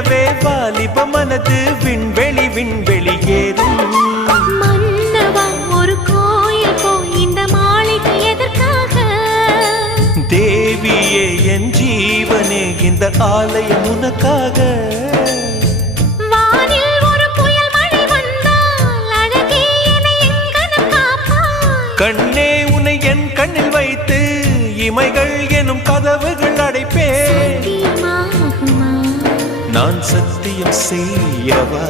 எனவே வாலிப மனது விண்வெளி விண்வெளி ஏறும். மன்னவா ஒரு கோயில் போய் இந்த மாளிகை எதற்காக? தேவியே என் ஜீவனே இந்த ஆலயம் உனக்காக. வானில் ஒரு புயல் மழை வந்தால் அழகே என்னை எங்கனம் காப்பாய். கண்ணே உன்னை என் கண்ணில் வைத்து இமைகள் எனும் கதவுகள் அடைப்பேன். சத்தியமாகுமா? நான் சத்தியம் செய்யவா?